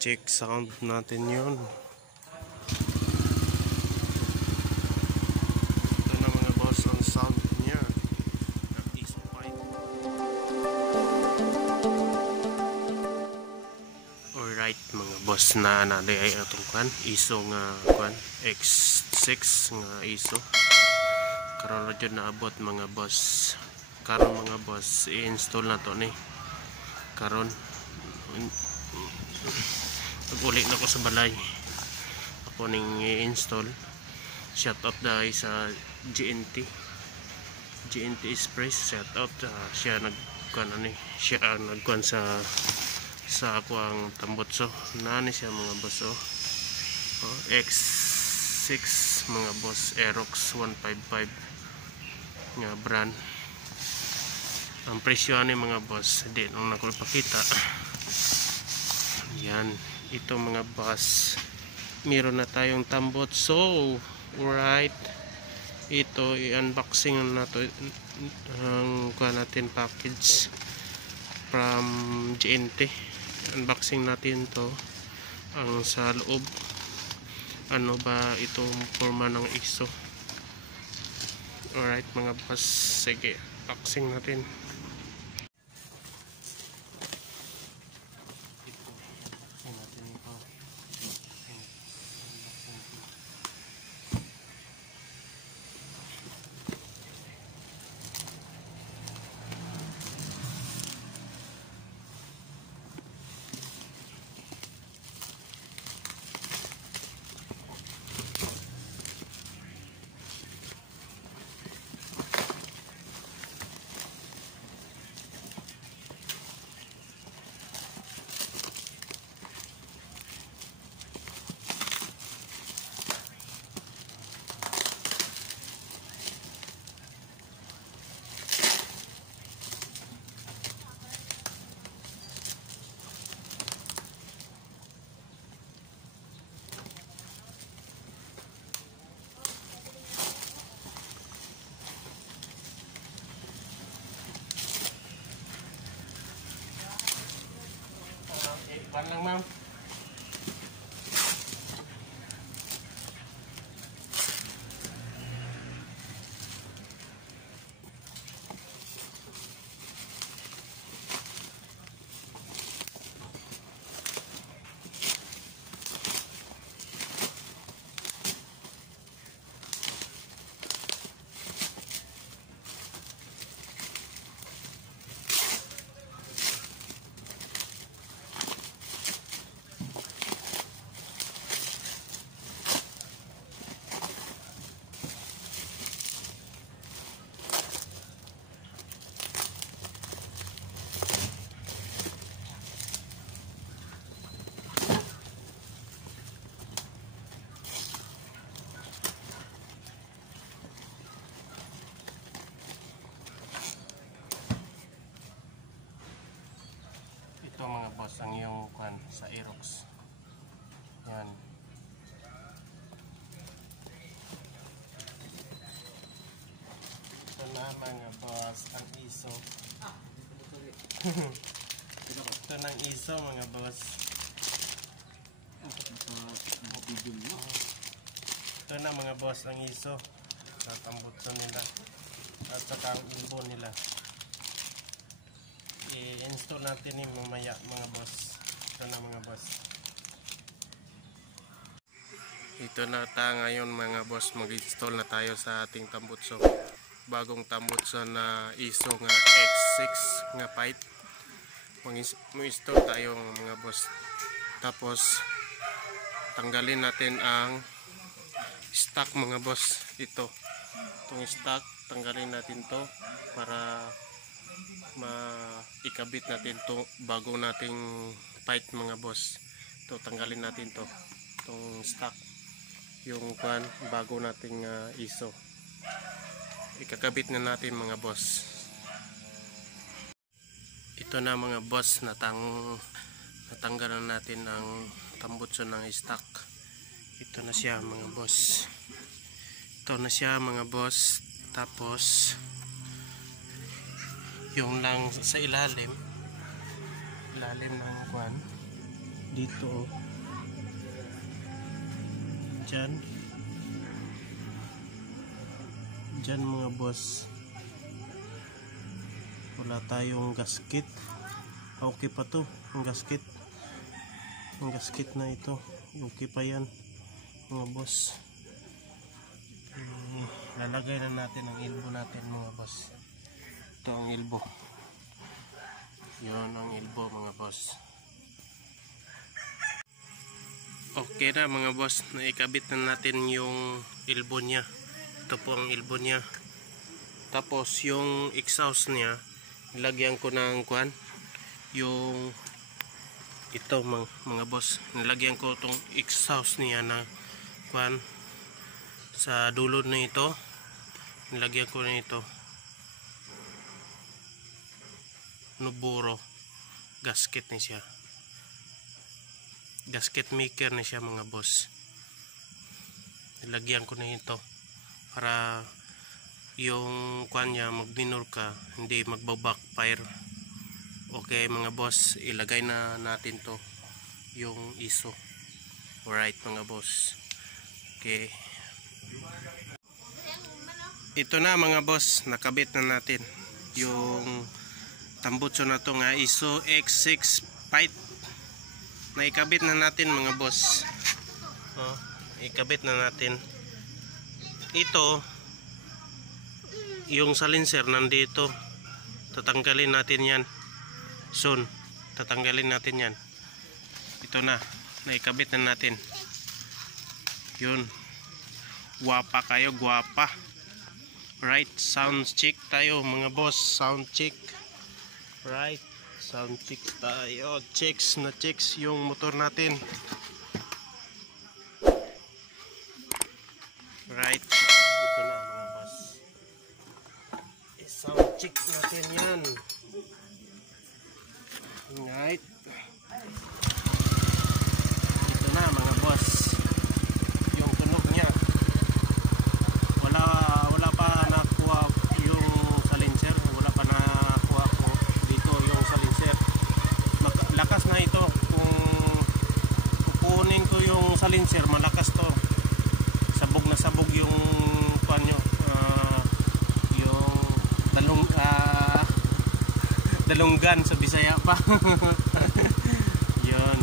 check sound natin yun. Ito na mga boss ang sound niya. Alright mga boss, na naday ay atong kan ISO nga kan X6 nga ISO. Karon ra jud naabot mga boss. Karon mga boss i-install na to ni. Karon pag-uli na ko sa balay. Ako ning i-install. Shout out dahil sa GNT Express. Shout out siya nagkuan ani. Siya nagkuan sa ako ang tambotso. Nani siya mga boss X6 mga boss, Aerox 155 nga brand. Ang presyo ani mga boss di nang nakulpakita. Yan, ito mga boss, meron na tayong tambotso. Right, ito i-unboxing na to ang kuha natin package from GNT. Unboxing natin to. Ang sa loob, ano ba itong forma ng ISO. Alright mga boss, sige, unboxing natin. Pan lang ma'am. Ito mga boss ang iyong kwan sa Aerox. Yan. Ito na mga boss ang ISO. Ito ng ISO mga boss. Ito na mga boss ang ISO. Sa tambutso nila at saka ang ilbo nila. I-install natin yung mamaya mga boss. Ito na mga boss. Ito na tayo ngayon mga boss. Mag-install na tayo sa ating tambutso. Bagong tambutso na ISO nga X6 nga pipe. Mag-install tayo mga boss. Tapos tanggalin natin ang stock mga boss. Itong stock, tanggalin natin to para ikabit natin to bago nating pipe mga boss. Ito tanggalin natin to, itong stock, yung kwan bago nating ISO ikakabit na natin mga boss. Ito na mga boss, natanggal na natin ang tambutso ng stock. Ito na siya mga boss. Ito na siya mga boss. Tapos yung lang sa ilalim ng kwan dito, oh. Dyan mga boss, wala tayong gasket. Okay pa to, ang gasket na ito, okay pa yan mga boss. Lalagay na natin ang elbow natin mga boss. Ito ang elbow, yun ang elbow mga boss. Okay na mga boss, naikabit na natin yung elbow nya. Ito po ang elbow nya. Tapos yung exhaust niya, nilagyan ko ng kwan, yung ito mga boss, nilagyan ko itong exhaust niya na kwan sa dulo na ito. Nilagyan ko na ito Nuburo gasket ni siya, gasket maker na siya mga boss. Nilagyan ko na ito para yung kwan niya mag-minor ka, hindi magbabackfire. Okay mga boss, ilagay na natin to yung ISO. Alright mga boss, okay. Ito na mga boss, nakabit na natin yung tambutso na to nga ISO X6 pipe. Naikabit na natin mga boss. Oh, ikabit na natin. Ito yung silencer nandito, tatanggalin natin yan soon. Tatanggalin natin yan. Ito na, naikabit na natin. Yun, guwapa kayo, guwapa. Right, sound check tayo mga boss, sound check. Right, sound check tayo. Checks na checks yung motor natin. Right, ito na mga boss. Sound check natin yan. Right, ito na mga boss, yung tunog nya. Wala pa nakuha yung silencer, wala pa nakuha ko dito yung silencer. Lakas na ito. Kung kukunin ko yung silencer, malakas to. Sabog na sabog yung panyo, yung dalunggan sa Bisaya pa. Yun,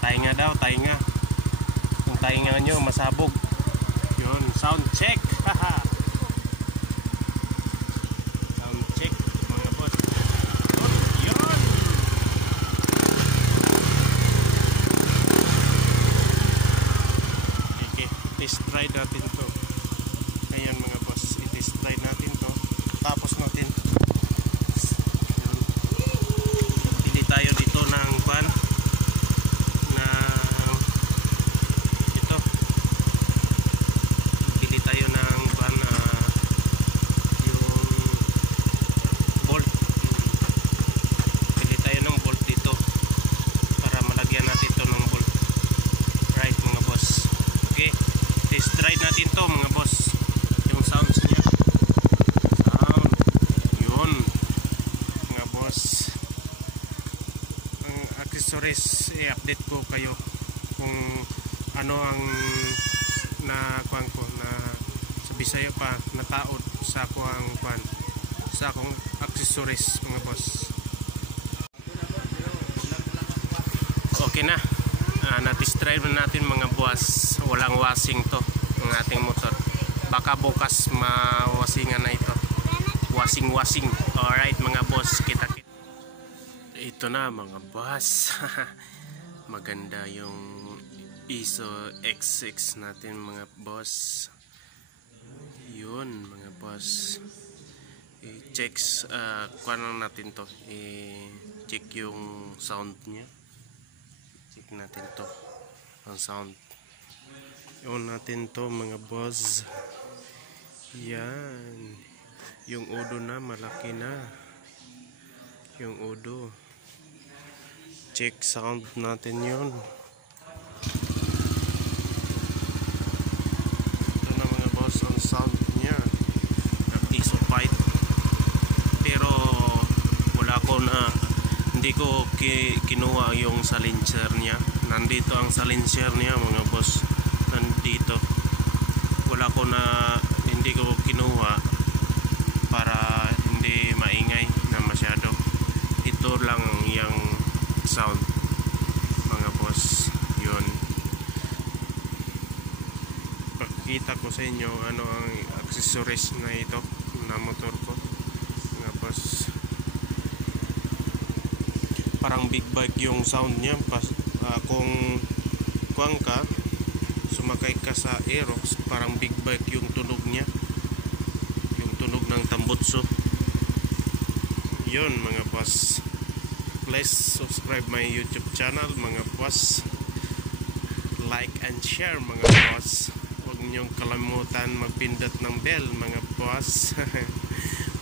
tainga daw, tainga. Kung tainga nyo masabog. Yun, sound check. Sound check mga boss. Yun. Okay, test ride natin to. Ayan mga boss, i-test ride natin to. Tapos natin, yun, pili tayo dito ng pan na ito. Pili tayo ng pan yung bolt. Pili tayo ng bolt dito para malagyan natin to ng bolt. Right mga boss. Okay, test ride natin to mga boss. Yung sounds niya, sound, yun mga boss. Ang accessories, i-update ko kayo kung ano ang nakuhan ko na sa Bisaya pa nataod sa akong kuhan, sa akong accessories mga boss. Okay na, na-test drive na natin mga boss. Walang washing to ang ating motor. Baka bukas mawasingan na ito. Washing. Alright mga boss, kita. Ito na mga boss. Maganda yung ISO X6 natin mga boss. Yun mga boss. I-checks, kuha lang natin to. I-check yung sound nya. Check natin to, ang sound. Yun natin to mga boss. Yan, yung udo na malaki na, yung udo. Check sound natin yun. Ito na mga boss ang sound nya, ISO 5. Pero wala ko na, hindi ko kinuha kinuha yung silencer niya. Nandito ang silencer niya mga boss. Nandito. Hindi ko kinuha para hindi maingay na masyado. Ito lang yung sound mga boss. Yun. Pakita ko sa inyo ano ang accessories na ito na motor ko mga boss. Parang big bike yung sound niya. Kung kuwang ka, sumakay ka sa Aerox, parang big bike yung tunog niya, yung tunog ng tambutso. Yun mga boss, please subscribe my YouTube channel mga boss, like and share mga boss. Huwag niyong kalimutan magpindot ng bell mga boss.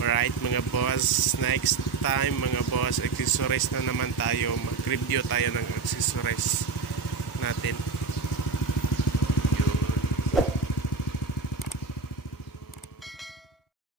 Alright mga boss, next time mga boss, accessories na naman tayo, mag-review tayo ng accessories.